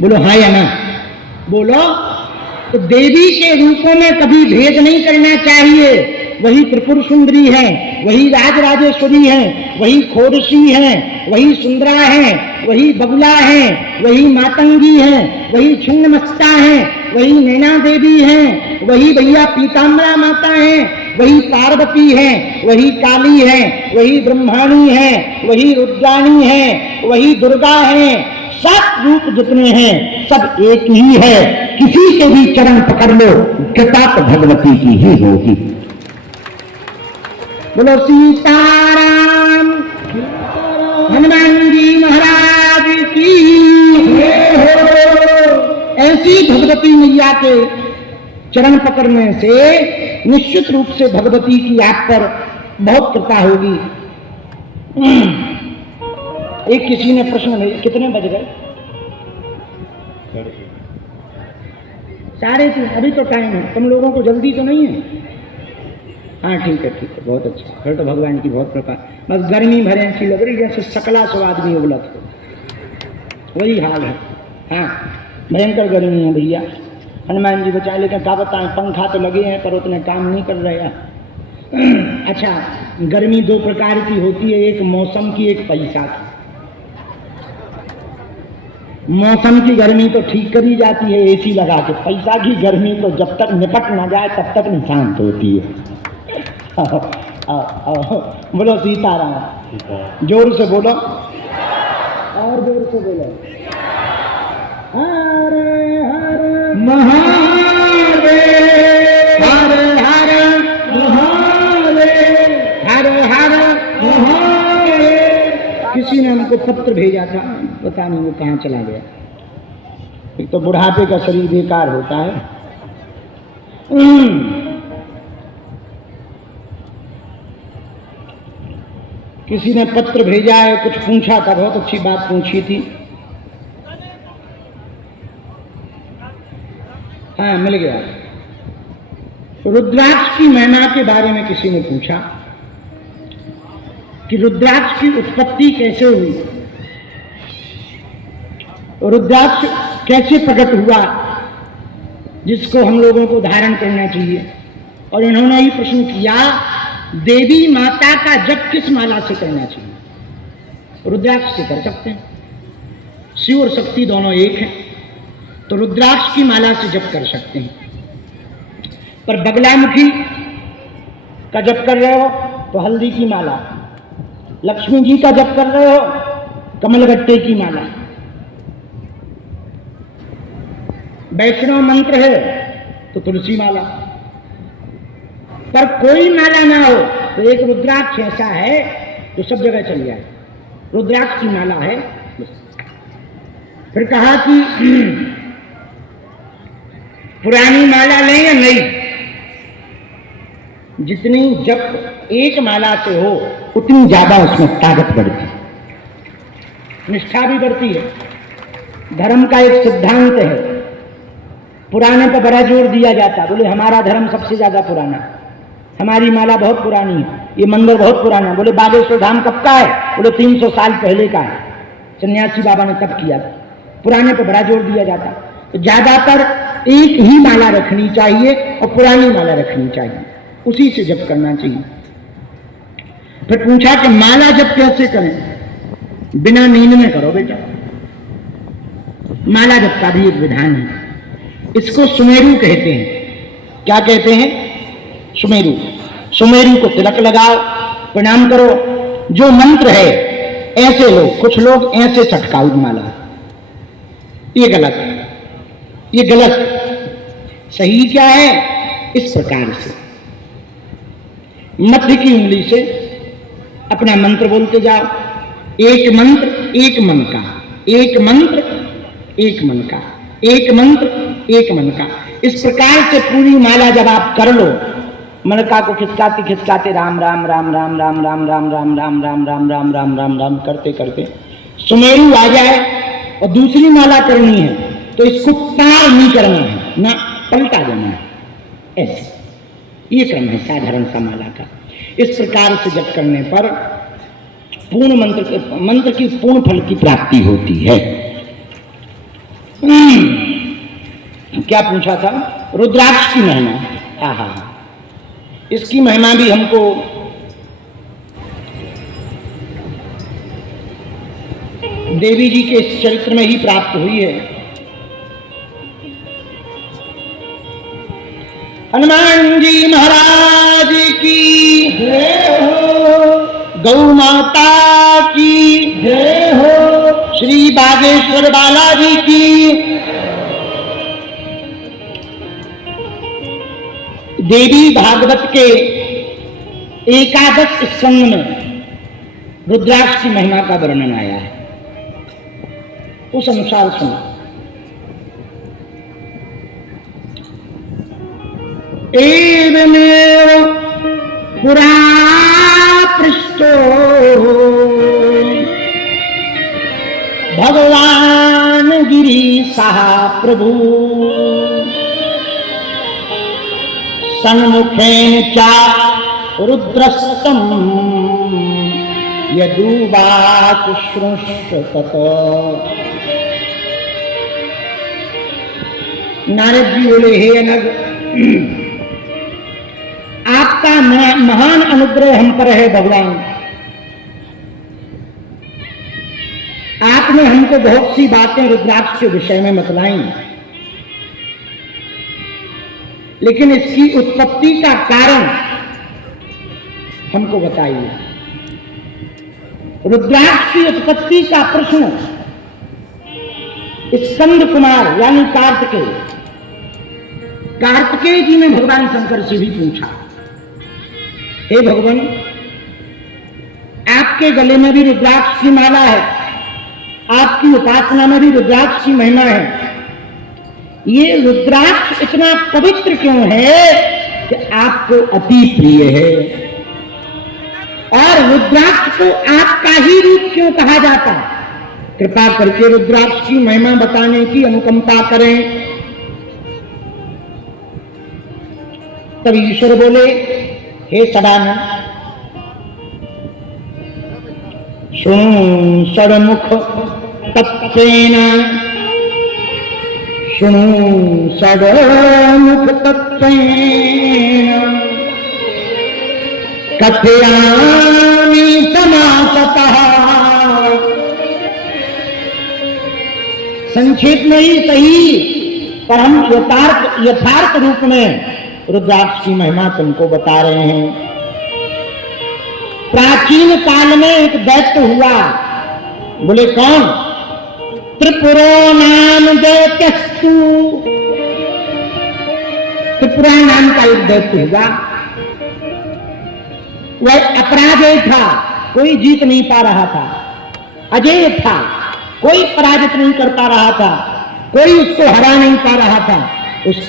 बोलो हाँ या ना, बोलो। तो देवी के रूपों में कभी भेद नहीं करना चाहिए। वही त्रिपुर सुंदरी है, वही राजराजेश्वरी है, वही खोड़सी है, वही सुंदरा है, वही बगुला है, वही मातंगी है, वही छिन्नमस्ता है, वही नैना देवी है, वही भैया पीताम्बरा माता है, वही पार्वती है, वही काली है, वही ब्रह्माणी है, वही रुद्राणी है, वही दुर्गा है। सब रूप जितने हैं सब एक ही है। किसी के भी चरण पकड़ लो, कृपा तो भगवती की ही होगी। बोलो सीताराम, हनुमान जी महाराज की। ऐसी भगवती मैया के चरण पकड़ने से निश्चित रूप से भगवती की आप पर बहुत कृपा होगी। एक किसी ने प्रश्न भेजा, कितने बज गए? 3:30। अभी तो टाइम है, तुम लोगों को जल्दी तो नहीं है? हाँ ठीक है, बहुत अच्छा। फिर तो भगवान की बहुत कृपा। बस गर्मी भरे ऐसी लग रही जैसे सकला सब आदमी उबलत हो, वही हाल है। हाँ भयंकर गर्मी है भैया, हनुमान जी बचाए। लेकिन क्या बताएं, पंखा तो लगे हैं पर उतने काम नहीं कर रहे हैं। अच्छा, गर्मी दो प्रकार की होती है, एक मौसम की, एक पैसा की। मौसम की गर्मी तो ठीक करी जाती है एसी लगा के, पैसा की गर्मी तो जब तक निपट ना जाए तब तक नहीं शांत होती है। बोलो सीताराम, जोर से बोलो, और जोर से बोलो। हरे हरे महादेव, हरे हरे महादेव, हरे हरे महादेव। किसी ने हमको पत्र भेजा था, पता नहीं वो कहाँ चला गया। एक तो बुढ़ापे का शरीर बेकार होता है। किसी ने पत्र भेजा है, कुछ पूछा था, बहुत अच्छी बात पूछी थी। हाँ मिल गया। रुद्राक्ष की महिमा के बारे में किसी ने पूछा कि रुद्राक्ष की उत्पत्ति कैसे हुई, रुद्राक्ष कैसे प्रकट हुआ जिसको हम लोगों को धारण करना चाहिए। और इन्होंने ही प्रश्न किया, देवी माता का जप किस माला से करना चाहिए? रुद्राक्ष से कर सकते हैं, शिव और शक्ति दोनों एक हैं, तो रुद्राक्ष की माला से जप कर सकते हैं। पर बगलामुखी का जप कर रहे हो तो हल्दी की माला, लक्ष्मी जी का जप कर रहे हो कमलगट्टे की माला, वैष्णव मंत्र है तो तुलसी माला। पर कोई माला ना हो तो एक रुद्राक्ष ऐसा है जो सब जगह चल जाए, रुद्राक्ष की माला है। फिर कहा कि पुरानी माला लें या नई? जितनी जप एक माला से हो उतनी ज्यादा उसमें ताकत बढ़ती, निष्ठा भी बढ़ती है। धर्म का एक सिद्धांत है, पुराने पर बड़ा जोर दिया जाता। बोले हमारा धर्म सबसे ज्यादा पुराना, हमारी माला बहुत पुरानी है, ये मंदिर बहुत पुराना है। बोले बागेश्वर धाम कब का है? बोले 300 साल पहले का है, सन्यासी बाबा ने तब किया। पुराने पर बड़ा जोर दिया जाता। तो ज्यादातर एक ही माला रखनी चाहिए और पुरानी माला रखनी चाहिए, उसी से जप करना चाहिए। फिर पूछा कि माला जप कैसे करें? बिना नींद में करो बेटा। माला जप का भी एक विधान है, इसको सुमेरु कहते हैं। क्या कहते हैं? सुमेरु। सुमेरु को तिलक लगाओ, प्रणाम करो, जो मंत्र है ऐसे लो। कुछ लोग ऐसे चटकाऊ माला, ये गलत है, ये गलत। सही क्या है? इस प्रकार से मध्य की उंगली से अपना मंत्र बोलते जाओ। एक मंत्र एक मन का, एक मंत्र एक मन का, एक मंत्र एक मन का। इस प्रकार से पूरी माला जब आप कर लो, मनका को खिसकाते खिसकाते राम राम राम राम राम राम राम राम राम राम राम राम राम राम राम करते करते सुमेरु आ जाए और दूसरी माला करनी है तो इसको पार नहीं करना है ना पलटा देना है, ऐसे ये क्रम है साधारण सा माला का। इस प्रकार से जप करने पर पूर्ण मंत्र की पूर्ण फल की प्राप्ति होती है। क्या पूछा था? रुद्राक्ष की महिमा। हाँ हाँ, इसकी महिमा भी हमको देवी जी के इस चरित्र में ही प्राप्त हुई है। हनुमान जी महाराज की जय हो, गौ माता की जय हो, श्री बागेश्वर बालाजी की। देवी भागवत के एकादश स्कंद में रुद्राक्ष की महिमा का वर्णन आया है, उस अनुसार सुना। एवमेव पुरा पृष्ठो भगवान गिरीशः प्रभु सन्मुखेन च रुद्रस्तम यदुवाच श्रुष्टत। नारद जी बोले, हे अनग, आपका महान अनुग्रह हम पर है भगवान। आपने हमको बहुत सी बातें रुद्राक्ष के विषय में बतलाई, लेकिन इसकी उत्पत्ति का कारण हमको बताइए। रुद्राक्ष की उत्पत्ति का प्रश्न स्कंद कुमार यानी कार्तिकेय जी ने भगवान शंकर से भी पूछा, हे भगवान, आपके गले में भी रुद्राक्ष की माला है, आपकी उपासना में भी रुद्राक्ष की महिमा है, ये रुद्राक्ष इतना पवित्र क्यों है कि आपको अति प्रिय है, और रुद्राक्ष को आपका ही रूप क्यों कहा जाता? कृपा करके रुद्राक्ष की महिमा बताने की अनुकंपा करें। तब ईश्वर बोले, हे सदानंद, शुणु षण्मुख तत्त्वेन, शुणु षण्मुख तत्त्वेन कथयामि समासतः। संक्षेप में ही सही, पर हम यथार्थ रूप में रुद्राक्ष की महिमा तुमको बता रहे हैं। प्राचीन काल में एक दैत्य हुआ। बोले कौन? त्रिपुरो नाम दैत्यस्तु। त्रिपुरा नाम का एक दैत्य हुआ। वह अपराजेय था, कोई जीत नहीं पा रहा था, अजेय था, कोई पराजित नहीं कर पा रहा था, कोई उसको हरा नहीं पा रहा था। उसका